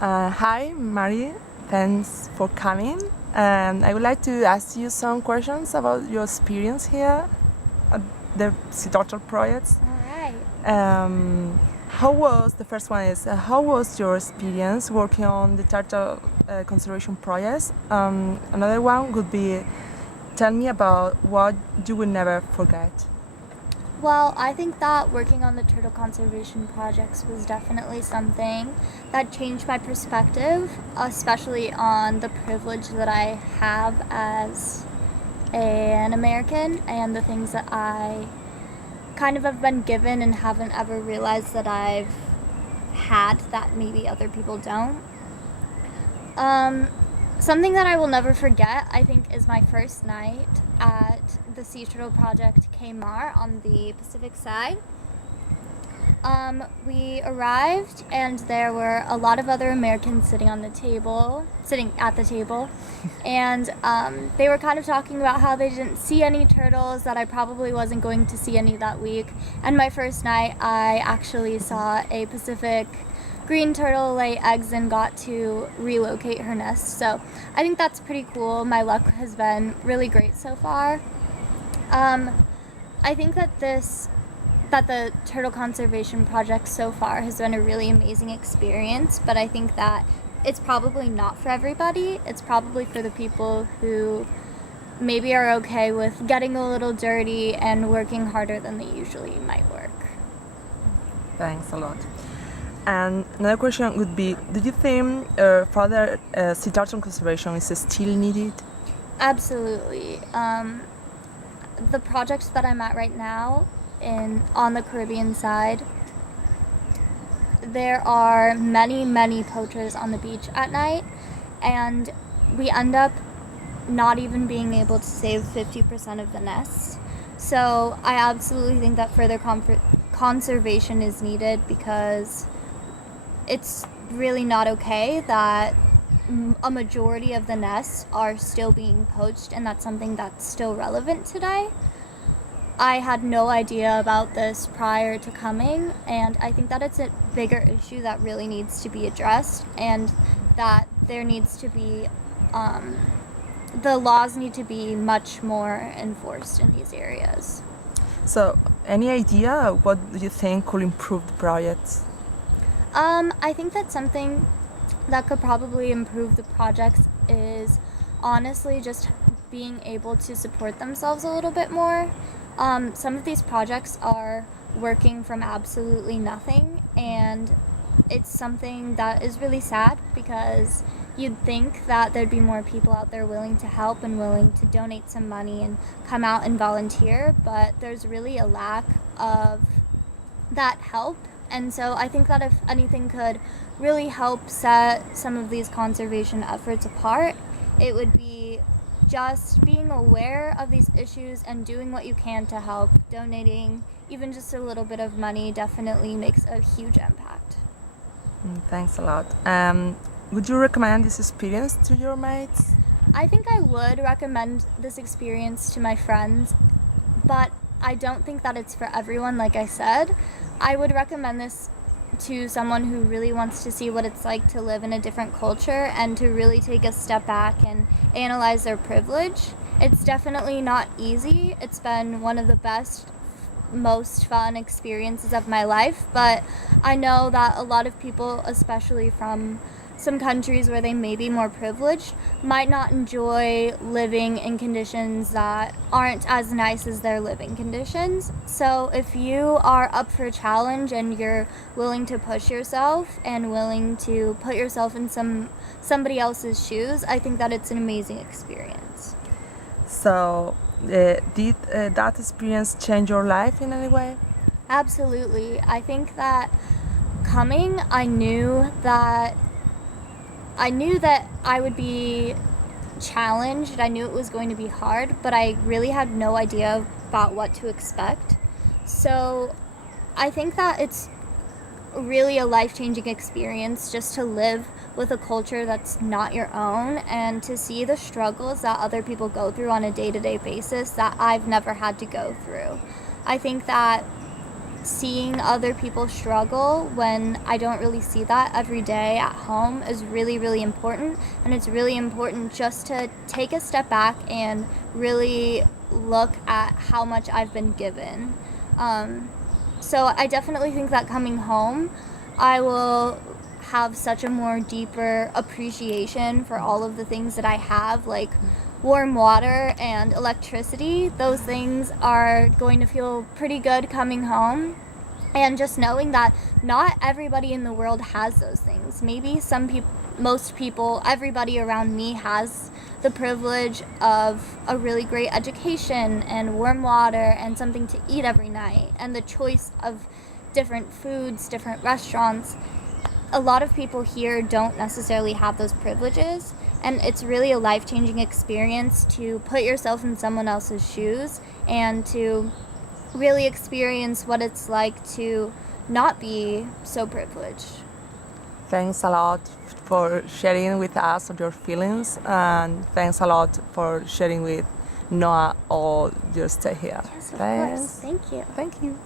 Hi, Mari. Thanks for coming. I would like to ask you some questions about your experience here at the Sea Turtle projects. All right. How was the first one? Is how was your experience working on the turtle conservation projects? Another one would be, tell me about what you will never forget. Well, I think that working on the turtle conservation projects was definitely something that changed my perspective, especially on the privilege that I have as an American and the things that I kind of have been given and haven't ever realized that I've had that maybe other people don't. Something that I will never forget, I think, is my first night at the Sea Turtle Project Kmart on the Pacific side. We arrived and there were a lot of other Americans sitting at the table, and they were kind of talking about how they didn't see any turtles, that I probably wasn't going to see any that week. And my first night, I actually saw a Pacific green turtle lay eggs and got to relocate her nest. So I think that's pretty cool. My luck has been really great so far. I think that the turtle conservation project so far has been a really amazing experience, but I think that it's probably not for everybody. It's probably for the people who maybe are okay with getting a little dirty and working harder than they usually might work. Thanks a lot. And another question would be, do you think further sea turtle conservation is still needed? Absolutely. The project that I'm at right now on the Caribbean side, there are many poachers on the beach at night, and we end up not even being able to save 50% of the nests. So I absolutely think that further conservation is needed, because it's really not okay that a majority of the nests are still being poached, and that's something that's still relevant today. I had no idea about this prior to coming, and I think that it's a bigger issue that really needs to be addressed, and that there needs to be, the laws need to be much more enforced in these areas. So, any idea what do you think could improve the project? I think that something that could probably improve the projects is honestly just being able to support themselves a little bit more. Some of these projects are working from absolutely nothing, and it's something that is really sad, because you'd think that there'd be more people out there willing to help and willing to donate some money and come out and volunteer, but there's really a lack of that help. And so I think that if anything could really help set some of these conservation efforts apart, it would be just being aware of these issues and doing what you can to help. Donating even just a little bit of money definitely makes a huge impact. Thanks a lot. Would you recommend this experience to your mates? I think I would recommend this experience to my friends, but I don't think that it's for everyone, like I said. I would recommend this to someone who really wants to see what it's like to live in a different culture and to really take a step back and analyze their privilege. It's definitely not easy. It's been one of the best, most fun experiences of my life, but I know that a lot of people, especially from some countries where they may be more privileged, might not enjoy living in conditions that aren't as nice as their living conditions. So if you are up for a challenge and you're willing to push yourself and willing to put yourself in somebody else's shoes, I think that it's an amazing experience. So, did that experience change your life in any way? Absolutely. I think that coming, I knew that I would be challenged. I knew it was going to be hard, but I really had no idea about what to expect. So I think that it's really a life-changing experience just to live with a culture that's not your own, and to see the struggles that other people go through on a day-to-day basis that I've never had to go through. I think that seeing other people struggle when I don't really see that every day at home is really, really important. And it's really important just to take a step back and really look at how much I've been given. So I definitely think that coming home, I will have such a more deeper appreciation for all of the things that I have, like warm water and electricity. Those things are going to feel pretty good coming home. And just knowing that not everybody in the world has those things. Maybe some people, most people, everybody around me has the privilege of a really great education and warm water and something to eat every night and the choice of different foods, different restaurants. A lot of people here don't necessarily have those privileges, and it's really a life-changing experience to put yourself in someone else's shoes and to really experience what it's like to not be so privileged. Thanks a lot for sharing with us your feelings, and thanks a lot for sharing with Noah all your stay here. Yes, of Thanks. course. Thank you. Thank you.